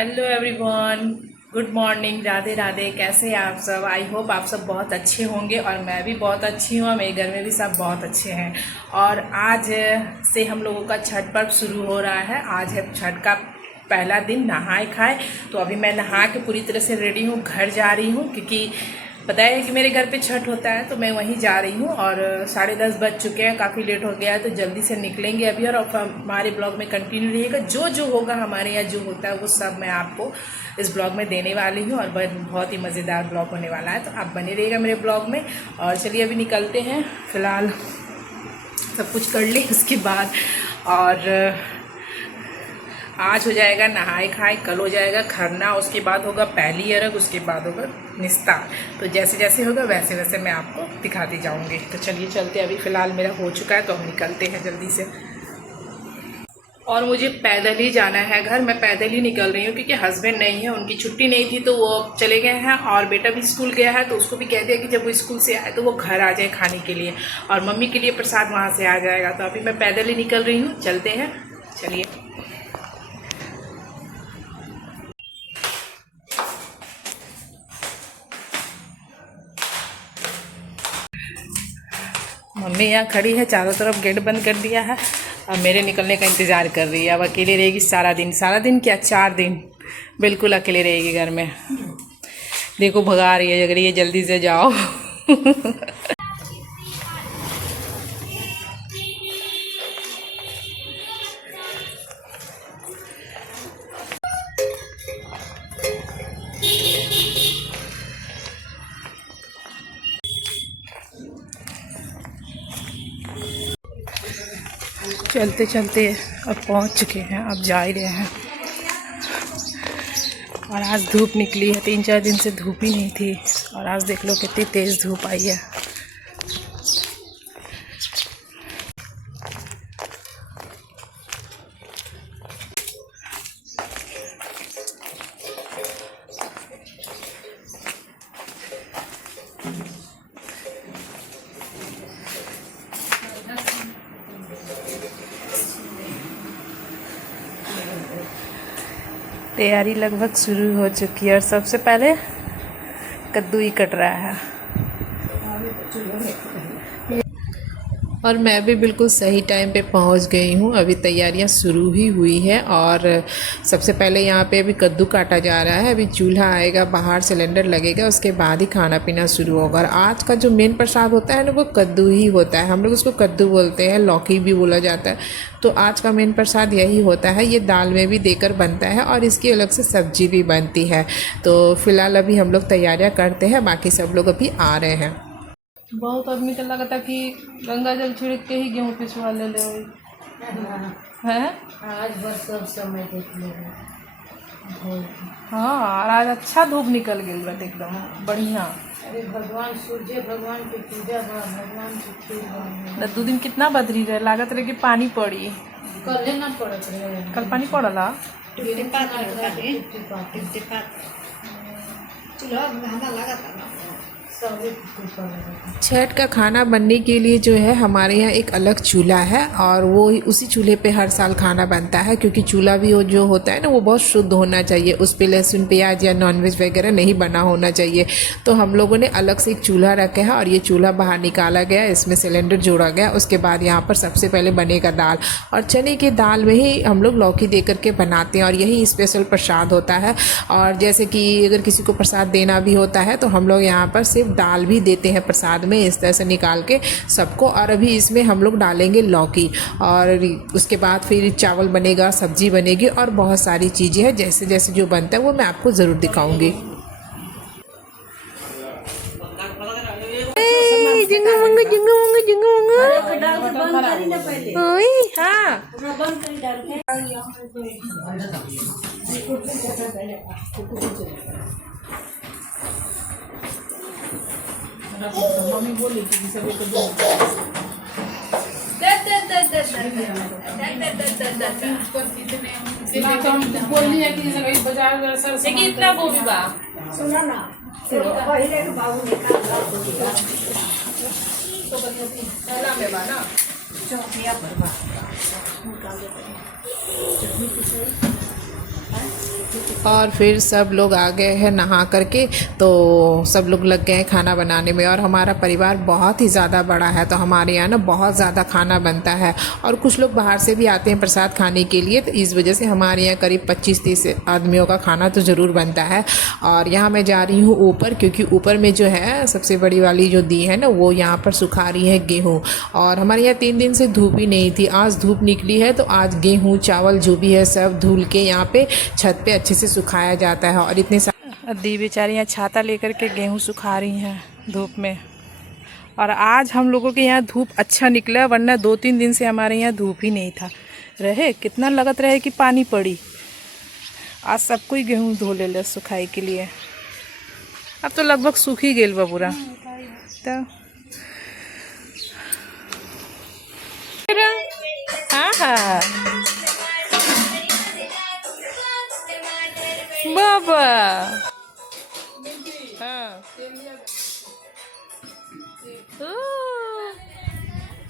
Hello everyone, good morning, Radhe Radhe. कैसे हैं आप सब? आई होप आप सब बहुत अच्छे होंगे और मैं भी बहुत अच्छी हूँ। मेरे घर में भी सब बहुत अच्छे हैं। और आज से हम लोगों का छठ पर्व शुरू हो रहा है। आज है छठ का पहला दिन, नहाए खाए। तो अभी मैं नहा के पूरी तरह से रेडी हूँ, घर जा रही हूँ क्योंकि पता है कि मेरे घर पे छठ होता है, तो मैं वहीं जा रही हूँ। और 10:30 बज चुके हैं, काफ़ी लेट हो गया है, तो जल्दी से निकलेंगे अभी। और हमारे ब्लॉग में कंटिन्यू रहिएगा। जो जो होगा हमारे यहाँ जो होता है वो सब मैं आपको इस ब्लॉग में देने वाली हूँ। और बहुत ही मज़ेदार ब्लॉग होने वाला है, तो आप बने रहिएगा मेरे ब्लॉग में। और चलिए अभी निकलते हैं। फ़िलहाल सब कुछ कर लें उसके बाद। और आज हो जाएगा नहाए खाए, कल हो जाएगा खरना, उसके बाद होगा पहली अरग, उसके बाद होगा निस्तार। तो जैसे जैसे होगा वैसे वैसे मैं आपको दिखाती जाऊंगी। तो चलिए चलते, अभी फ़िलहाल मेरा हो चुका है तो हम निकलते हैं जल्दी से। और मुझे पैदल ही जाना है घर। मैं पैदल ही निकल रही हूँ क्योंकि हस्बैंड नहीं है, उनकी छुट्टी नहीं थी तो वो चले गए हैं। और बेटा भी स्कूल गया है, तो उसको भी कह दिया कि जब वो स्कूल से आए तो वो घर आ जाए खाने के लिए, और मम्मी के लिए प्रसाद वहाँ से आ जाएगा। तो अभी मैं पैदल ही निकल रही हूँ, चलते हैं, चलिए। मम्मी यहाँ खड़ी है, चारों तरफ गेट बंद कर दिया है। अब मेरे निकलने का इंतज़ार कर रही है। अब अकेली रहेगी सारा दिन, सारा दिन क्या 4 दिन बिल्कुल अकेले रहेगी घर में। देखो भगा रही है, जग रही है जल्दी से जाओ। चलते चलते अब पहुंच चुके हैं, अब जा ही रहे हैं। और आज धूप निकली है, 3-4 दिन से धूप ही नहीं थी। और आज देख लो कितनी तेज़ धूप आई है। तैयारी लगभग शुरू हो चुकी है और सबसे पहले कद्दू ही कट रहा है। और मैं भी बिल्कुल सही टाइम पे पहुंच गई हूं। अभी तैयारियां शुरू ही हुई है। और सबसे पहले यहां पे अभी कद्दू काटा जा रहा है। अभी चूल्हा आएगा, बाहर सिलेंडर लगेगा, उसके बाद ही खाना पीना शुरू होगा। और आज का जो मेन प्रसाद होता है ना, वो कद्दू ही होता है। हम लोग उसको कद्दू बोलते हैं, लौकी भी बोला जाता है। तो आज का मेन प्रसाद यही होता है। ये दाल में भी देकर बनता है और इसकी अलग से सब्जी भी बनती है। तो फिलहाल अभी हम लोग तैयारियाँ करते हैं, बाकी सब लोग अभी आ रहे हैं। बहुत आदमी को लगता कि गंगा जल छिड़क के ही गेहूँ पिसवा ले ले है। आज बस सब समय देख लेगा। हाँ, और आज अच्छा धूप निकल गई बट एकदम बढ़िया। अरे भगवान सूर्य भगवान की पूजा बा, भगवान की खीर बा। 2 दिन कितना बदली रहे, लागत रहे कि पानी पड़ी। कल ना पड़त रहे, कल पानी पड़ला। छठ का खाना बनने के लिए जो है हमारे यहाँ एक अलग चूल्हा है, और वो उसी चूल्हे पे हर साल खाना बनता है। क्योंकि चूल्हा भी वो जो होता है ना, वो बहुत शुद्ध होना चाहिए। उस पे लहसुन प्याज या नॉनवेज वगैरह नहीं बना होना चाहिए। तो हम लोगों ने अलग से एक चूल्हा रखा है, और ये चूल्हा बाहर निकाला गया, इसमें सिलेंडर जोड़ा गया। उसके बाद यहाँ पर सबसे पहले बनेगा दाल, और चने की दाल में ही हम लोग लौकी दे करके बनाते हैं, और यही स्पेशल प्रसाद होता है। और जैसे कि अगर किसी को प्रसाद देना भी होता है तो हम लोग यहाँ पर सिर्फ दाल भी देते हैं प्रसाद में, इस तरह से निकाल के सबको। और अभी इसमें हम लोग डालेंगे लौकी, और उसके बाद फिर चावल बनेगा, सब्जी बनेगी, और बहुत सारी चीज़ें हैं। जैसे जैसे जो बनता है वो मैं आपको ज़रूर दिखाऊंगी। मम्मी बोली कि सभी को दो। बोली है कि बाजार से कितना गोभी बा सुना ना पहले के बाबू निकाल तो पहला में बा ना चौकिया पर बा निकाल देते हैं चटनी की सही है। और फिर सब लोग आ गए हैं नहा करके, तो सब लोग लग गए हैं खाना बनाने में। और हमारा परिवार बहुत ही ज़्यादा बड़ा है, तो हमारे यहाँ ना बहुत ज़्यादा खाना बनता है। और कुछ लोग बाहर से भी आते हैं प्रसाद खाने के लिए, तो इस वजह से हमारे यहाँ करीब 25-30 आदमियों का खाना तो ज़रूर बनता है। और यहाँ मैं जा रही हूँ ऊपर, क्योंकि ऊपर में जो है सबसे बड़ी वाली जो दी है ना, वो यहाँ पर सुखा रही है गेहूँ। और हमारे यहाँ 3 दिन से धूप ही नहीं थी, आज धूप निकली है, तो आज गेहूँ चावल जो भी है सब धुल के यहाँ पे छत पे अच्छे से सुखाया जाता है। और इतने दी बेचारी यहाँ छाता लेकर के गेहूँ सुखा रही हैं धूप में। और आज हम लोगों के यहाँ धूप अच्छा निकला, वरना 2-3 दिन से हमारे यहाँ धूप ही नहीं था। रहे कितना लगत रहे कि पानी पड़ी। आज सब कोई गेहूँ धो ले सुखाई के लिए। अब तो लगभग सूख ही गेल बा पूरा। तो हाँ बाबा हाँ।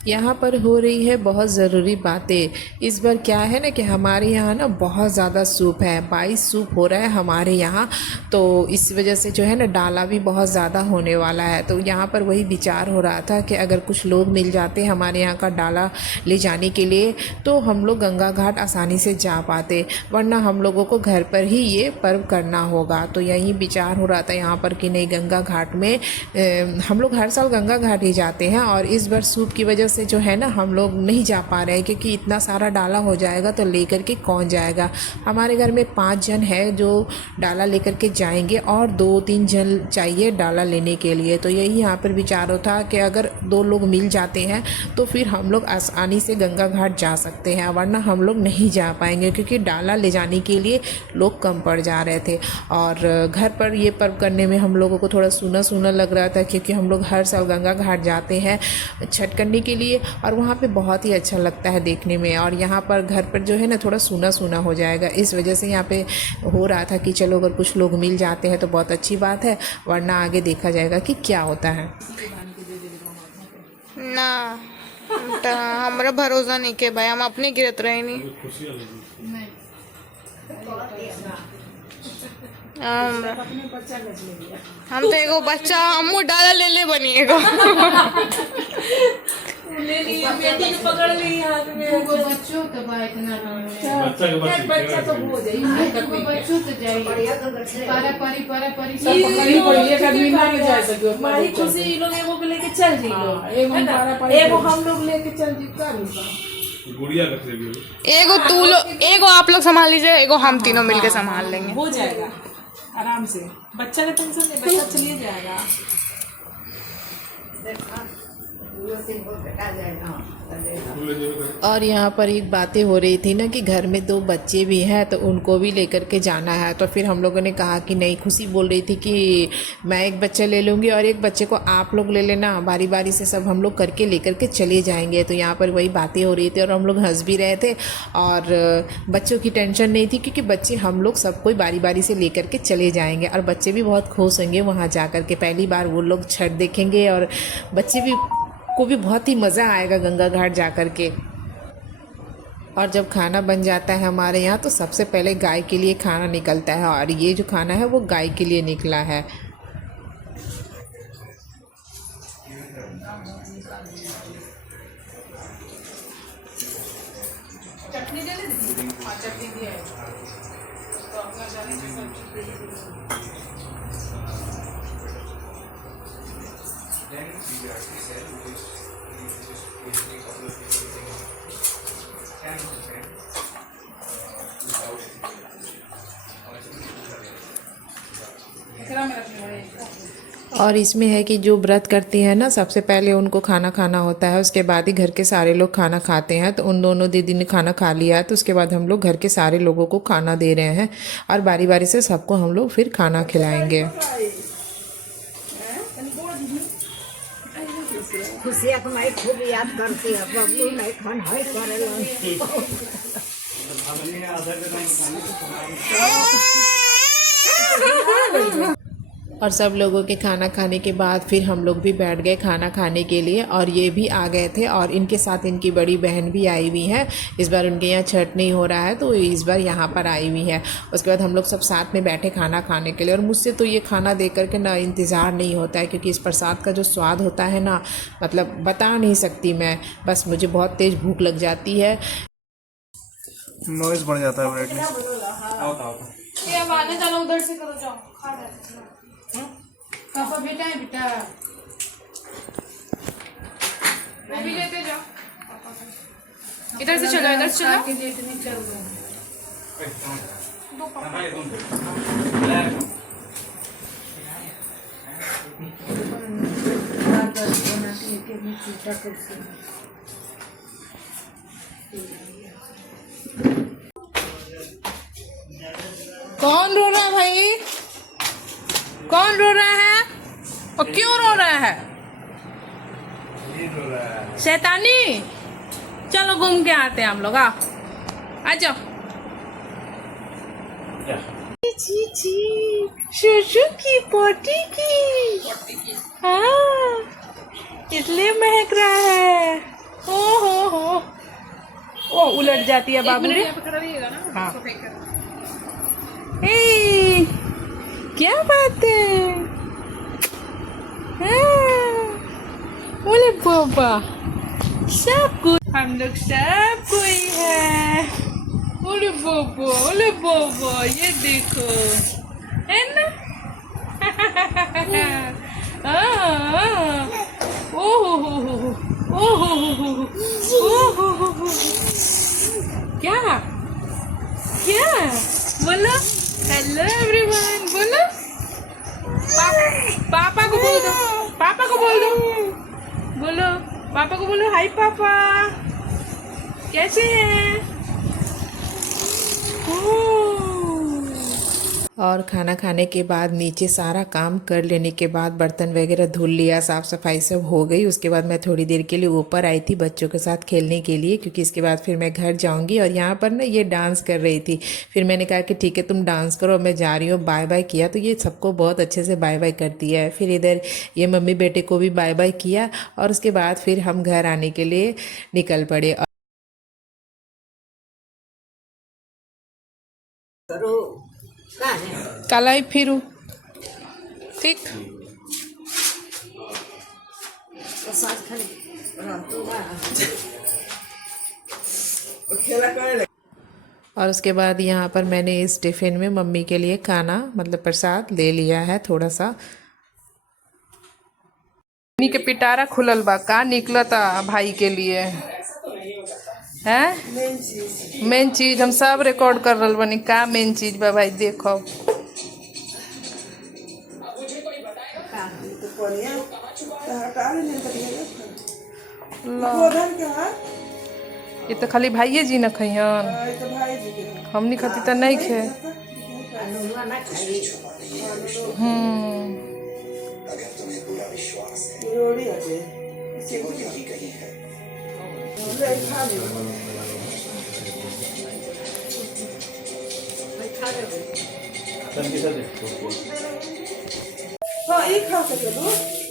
यहाँ पर हो रही है बहुत ज़रूरी बातें। इस बार क्या है ना कि हमारे यहाँ ना बहुत ज़्यादा सूप है, 22 सूप हो रहा है हमारे यहाँ। तो इस वजह से जो है ना डाला भी बहुत ज़्यादा होने वाला है। तो यहाँ पर वही विचार हो रहा था कि अगर कुछ लोग मिल जाते हमारे यहाँ का डाला ले जाने के लिए, तो हम लोग गंगा घाट आसानी से जा पाते, वरना हम लोगों को घर पर ही ये पर्व करना होगा। तो यही विचार हो रहा था यहाँ पर कि नहीं, गंगा घाट में हम लोग हर साल गंगा घाट ही जाते हैं। और इस बार सूप की वजह से जो है ना हम लोग नहीं जा पा रहे हैं, क्योंकि इतना सारा डाला हो जाएगा तो लेकर के कौन जाएगा। हमारे घर में 5 जन है जो डाला लेकर के जाएंगे, और 2-3 जन चाहिए डाला लेने के लिए। तो यही यहाँ पर विचार था कि अगर 2 लोग मिल जाते हैं तो फिर हम लोग आसानी से गंगा घाट जा सकते हैं, वरना हम लोग नहीं जा पाएंगे, क्योंकि डाला ले जाने के लिए लोग कम पड़ जा रहे थे। और घर पर ये पर्व करने में हम लोगों को थोड़ा सूना सूना लग रहा था, क्योंकि हम लोग हर साल गंगा घाट जाते हैं छठ करने के लिए, और वहाँ पे बहुत ही अच्छा लगता है देखने में। और यहाँ पर घर पर जो है ना थोड़ा सूना सूना हो जाएगा, इस वजह से यहाँ पे हो रहा था कि चलो अगर कुछ लोग मिल जाते हैं तो बहुत अच्छी बात है, वरना आगे देखा जाएगा कि क्या होता है ना। तो हमारा भरोसा नहीं के भाई, हम अपने गिरत रहे नहीं। हम तो एगो बच्चा हमू डाला ले बनी एगो पकड़ ली हाथ में। एगो बच्चों तो बा इतना बच्चा तो हो जाई, एगो बच्चों तो जाई पारा परी सब पकड़ी पड़ी, एक आदमी ना जा सके। माही खुशी इ लोग एगो लेके चल जी लोग, एगो हम लोग लेके चल जी का गुड़िया रख लेगी। एगो तू लोग, एगो आप लोग संभाल लीजिए, एगो हम तीनों मिलके संभाल लेंगे। हो जाएगा आराम से, बच्चा का टेंशन नहीं, बच्चा चलिए जाएगा। और यहाँ पर एक बातें हो रही थी ना कि घर में 2 बच्चे भी हैं, तो उनको भी लेकर के जाना है। तो फिर हम लोगों ने कहा कि नहीं, खुशी बोल रही थी कि मैं एक बच्चा ले लूँगी और एक बच्चे को आप लोग ले लेना, बारी बारी से सब हम लोग करके लेकर के चले जाएंगे। तो यहाँ पर वही बातें हो रही थी और हम लोग हंस भी रहे थे, और बच्चों की टेंशन नहीं थी, क्योंकि बच्चे हम लोग सब कोई बारी बारी से लेकर के चले जाएंगे। और बच्चे भी बहुत खुश होंगे वहाँ जा कर के, पहली बार वो लोग छठ देखेंगे, और बच्चे भी को भी बहुत ही मज़ा आएगा गंगा घाट जा कर के। और जब खाना बन जाता है हमारे यहाँ, तो सबसे पहले गाय के लिए खाना निकलता है, और ये जो खाना है वो गाय के लिए निकला है। चटनी दे दीजिए, हाँ चटनी दिया है तो अपना डाली सब्जी। और इसमें है कि जो व्रत करती है ना, सबसे पहले उनको खाना खाना होता है, उसके बाद ही घर के सारे लोग खाना खाते हैं। तो उन दोनों दीदी ने खाना खा लिया है, तो उसके बाद हम लोग घर के सारे लोगों को खाना दे रहे हैं, और बारी बारी से सबको हम लोग फिर खाना खिलाएंगे। खुशिया को मैं खूब याद करती है, बबलू नहीं खान है करेला। और सब लोगों के खाना खाने के बाद फिर हम लोग भी बैठ गए खाना खाने के लिए और ये भी आ गए थे और इनके साथ इनकी बड़ी बहन भी आई हुई है। इस बार उनके यहाँ छठ नहीं हो रहा है तो इस बार यहाँ पर आई हुई है। उसके बाद हम लोग सब साथ में बैठे खाना खाने के लिए और मुझसे तो ये खाना देख कर के ना इंतज़ार नहीं होता है, क्योंकि इस प्रसाद का जो स्वाद होता है ना, मतलब बता नहीं सकती मैं, बस मुझे बहुत तेज़ भूख लग जाती है। नॉइज़ बढ़ जाता है ब्राइटनेस। ये वाले चलो उधर से करो, जाओ खा रहे पापा। बेटा है बेटा, वो भी लेते जाओ। इधर से चलो, इधर से चलो। नहीं चल कौन रो रहा है भाई? कौन रो रहा है और क्यों रो रहा है? शैतानी। चलो घूम के आते हैं हम लोग, आ जाओ। शूशू की पोटी की, हाँ इसलिए महक रहा है। हो ओ उलट जाती है बाबू रे। हाँ ए, क्या बात है? बोले बाबा सब कुछ, हम लोग सब कोई है। बोले बाबा ये देखो, है ना? क्या क्या बोलो? हेलो एवरीवन बोलो। पापा को बोल दो, पापा को बोल दो, बोलो पापा को बोलो हाय पापा, कैसे हैं? और खाना खाने के बाद नीचे सारा काम कर लेने के बाद बर्तन वगैरह धुल लिया, साफ़ सफाई सब हो गई। उसके बाद मैं थोड़ी देर के लिए ऊपर आई थी बच्चों के साथ खेलने के लिए, क्योंकि इसके बाद फिर मैं घर जाऊंगी। और यहाँ पर ना ये डांस कर रही थी, फिर मैंने कहा कि ठीक है तुम डांस करो, मैं जा रही हूँ। बाय बाय किया तो ये सबको बहुत अच्छे से बाय बाय करती है। फिर इधर ये मम्मी बेटे को भी बाय बाय किया और उसके बाद फिर हम घर आने के लिए निकल पड़े। कल आई फिर ठीक। और उसके बाद यहाँ पर मैंने इस टिफ़िन में मम्मी के लिए खाना मतलब प्रसाद ले लिया है थोड़ा सा। के पिटारा खुलल बा, का निकलता भाई के लिए हैं? मेन चीज हम सब रिकॉर्ड कर रहे बनी। का मेन चीज बा भाई? देखो ये तो खाली भाइये जी न खइहन, हमनी खाती तो नहीं खे।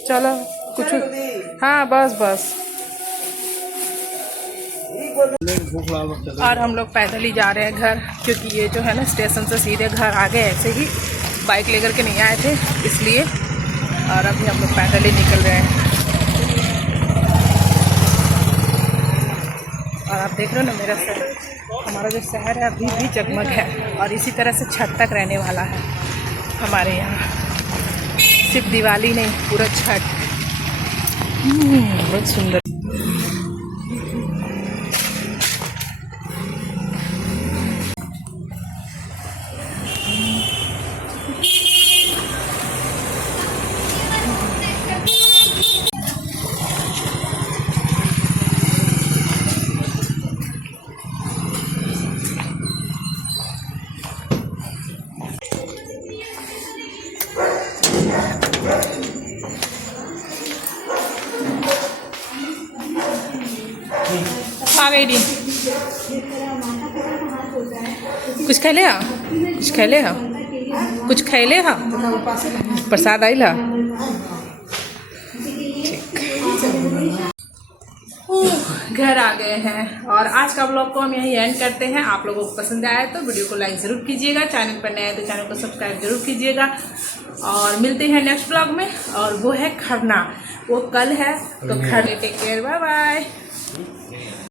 चलो कुछ, हाँ बस बस। और हम लोग पैदल ही जा रहे हैं घर, क्योंकि ये जो है ना स्टेशन से सीधे घर आ गए, ऐसे ही बाइक लेकर के नहीं आए थे इसलिए। और अभी हम लोग पैदल ही निकल रहे हैं। और आप देख रहे हो ना मेरा शहर, हमारा जो शहर है अभी भी जगमग है और इसी तरह से छठ तक रहने वाला है हमारे यहाँ। सिर्फ दिवाली नहीं, पूरा छठ। बहुत सुंदर। आ गई डी। कुछ खेले हो? कुछ खेले हो? कुछ खैले हम प्रसाद आइल हा घर आ गए हैं और आज का ब्लॉग को हम यहीं एंड करते हैं। आप लोगों को पसंद आया तो वीडियो को लाइक ज़रूर कीजिएगा, चैनल पर नए हैं तो चैनल को सब्सक्राइब जरूर कीजिएगा और मिलते हैं नेक्स्ट ब्लॉग में। और वो है खरना, वो कल है तो खरने। Take care, bye bye.